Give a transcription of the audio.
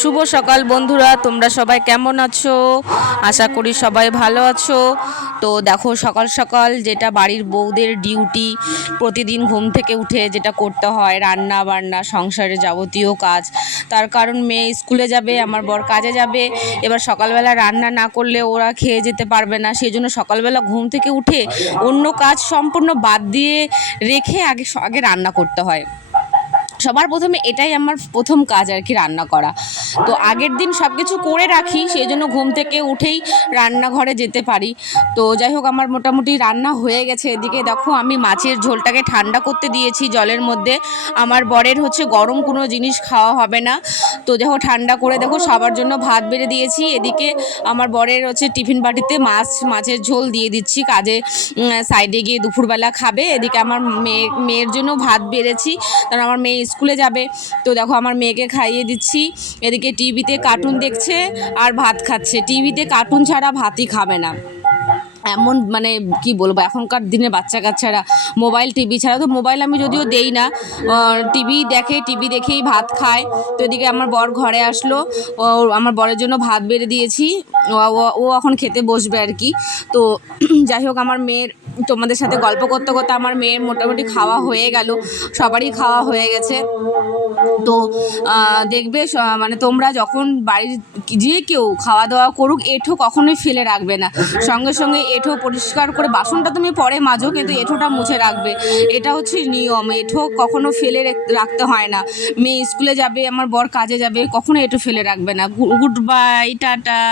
শুভ সকাল বন্ধুরা, তোমরা সবাই কেমন আছো? আশা করি সবাই ভালো আছো। তো দেখো, সকাল সকাল যেটা বাড়ির বউদের ডিউটি, প্রতিদিন ঘুম থেকে উঠে যেটা করতে হয়, রান্না বান্না, সংসারে যাবতীয় কাজ। তার কারণ মেয়ে স্কুলে যাবে, আমার বর কাজে যাবে। এবার সকালবেলা রান্না না করলে ওরা খেয়ে যেতে পারবে না, সেই জন্য সকালবেলা ঘুম থেকে উঠে অন্য কাজ সম্পূর্ণ বাদ দিয়ে রেখে আগে রান্না করতে হয়। সবার প্রথমে এটাই আমার প্রথম কাজ আর কি, রান্না করা। তো আগের দিন সব কিছু করে রাখি, সেই জন্য ঘুম থেকে উঠেই রান্নাঘরে যেতে পারি। তো যাই হোক, আমার মোটামুটি রান্না হয়ে গেছে। এদিকে দেখো, আমি মাছের ঝোলটাকে ঠান্ডা করতে দিয়েছি জলের মধ্যে। আমার বরের হচ্ছে গরম কোনো জিনিস খাওয়া হবে না। তো দেখো, ঠান্ডা করে দেখো সবার জন্য ভাত বেড়ে দিয়েছি। এদিকে আমার বরের হচ্ছে টিফিন বাটিতে মাছের ঝোল দিয়ে দিচ্ছি, কাজে সাইডে গিয়ে দুপুরবেলা খাবে। এদিকে আমার মেয়ের জন্য ভাত বেড়েছি, কারণ আমার মেয়ে স্কুলে যাবে। তো দেখো, আমার মেয়েকে খাইয়ে দিচ্ছি। এদিকে টিভিতে কার্টুন দেখছে আর ভাত খাচ্ছে। টিভিতে কার্টুন ছাড়া ভাতই খাবে না, এমন মানে কি বলবো, এখনকার দিনে বাচ্চা কাচ্চারা মোবাইল টিভি ছাড়া, তো মোবাইল আমি যদিও দেই না, টিভি দেখে, টিভি দেখেই ভাত খায়। তো এদিকে আমার বর ঘরে আসলো, আমার বরের জন্য ভাত বেড়ে দিয়েছি। ও এখন খেতে বসবে আর কি। তো যাই হোক, আমার মেয়ের, তোমাদের সাথে গল্প করতে করতে আমার মেয়ের মোটামুটি খাওয়া হয়ে গেল, সবারই খাওয়া হয়ে গেছে। তো দেখবে, মানে তোমরা যখন বাড়ির যে কেউ খাওয়া দাওয়া করুক, এঁঠো কখনোই ফেলে রাখবে না। সঙ্গে সঙ্গে এঁঠো পরিষ্কার করে, বাসনটা তুমি পরে মাজো, কিন্তু এঁঠোটা মুছে রাখবে। এটা হচ্ছে নিয়ম, এঁঠো কখনো ফেলে রাখতে হয় না। মেয়ে স্কুলে যাবে, আমার বর কাজে যাবে, কখনো এঁঠো ফেলে রাখবে না। Good bye, tata.